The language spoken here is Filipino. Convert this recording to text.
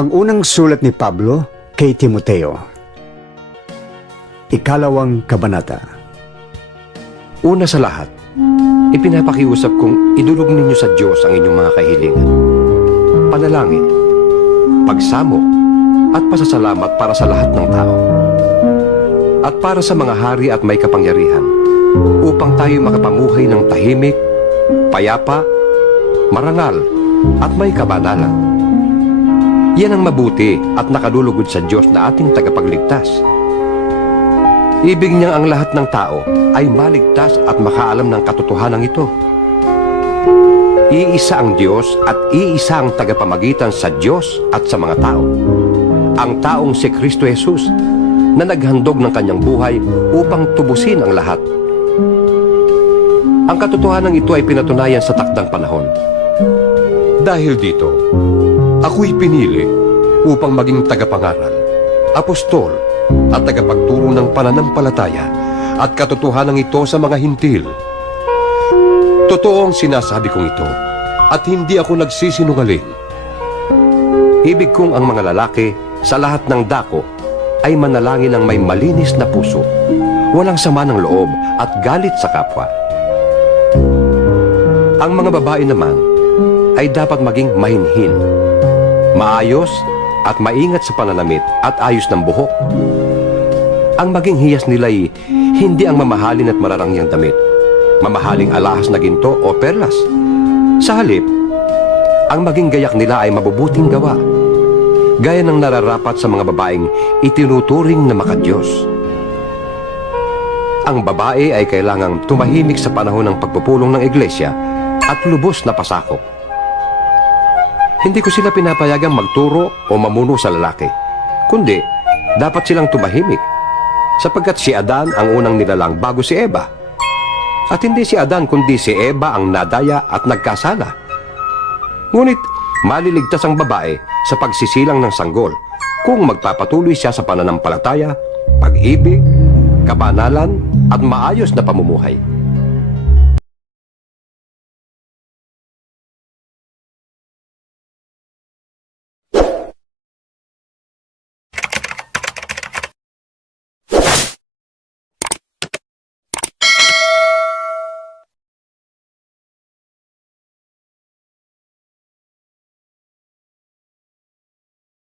Ang unang sulat ni Pablo kay Timoteo. Ikalawang kabanata. Una sa lahat, ipinapakiusap kong idulog ninyo sa Diyos ang inyong mga kahilingan. Panalangin, pagsamo, at pasasalamat para sa lahat ng tao. At para sa mga hari at may kapangyarihan, upang tayo makapamuhay ng tahimik, payapa, marangal, at may kabanalan. Yan ang mabuti at nakalulugod sa Diyos na ating tagapagligtas. Ibig niyang ang lahat ng tao ay maligtas at makaalam ng katotohanan ito. Iisa ang Diyos at iisa ang tagapamagitan sa Diyos at sa mga tao. Ang taong si Kristo Jesus na naghandog ng kanyang buhay upang tubusin ang lahat. Ang katotohanan ito ay pinatunayan sa takdang panahon. Dahil dito, ako'y pinili upang maging tagapangaral, apostol, at tagapagturo ng pananampalataya at katotohanan ito sa mga hintil. Totoo ang sinasabi kong ito at hindi ako nagsisinungaling. Ibig kong ang mga lalaki sa lahat ng dako ay manalangin ng may malinis na puso, walang sama ng loob at galit sa kapwa. Ang mga babae naman ay dapat maging mahinhin, maayos at maingat sa pananamit at ayos ng buhok. Ang maging hiyas nila'y hindi ang mamahalin at mararangyang damit, mamahaling alahas na ginto o perlas. Sa halip, ang maging gayak nila ay mabubuting gawa, gaya ng nararapat sa mga babaeng itinuturing na makadiyos. Ang babae ay kailangang tumahimik sa panahon ng pagpupulong ng iglesia at lubos na pasakop. Hindi ko sila pinapayagang magturo o mamuno sa lalaki, kundi dapat silang tumahimik sapagkat si Adan ang unang nilalang bago si Eva. At hindi si Adan kundi si Eva ang nadaya at nagkasala. Ngunit maliligtas ang babae sa pagsisilang ng sanggol kung magpapatuloy siya sa pananampalataya, pag-ibig, kabanalan at maayos na pamumuhay.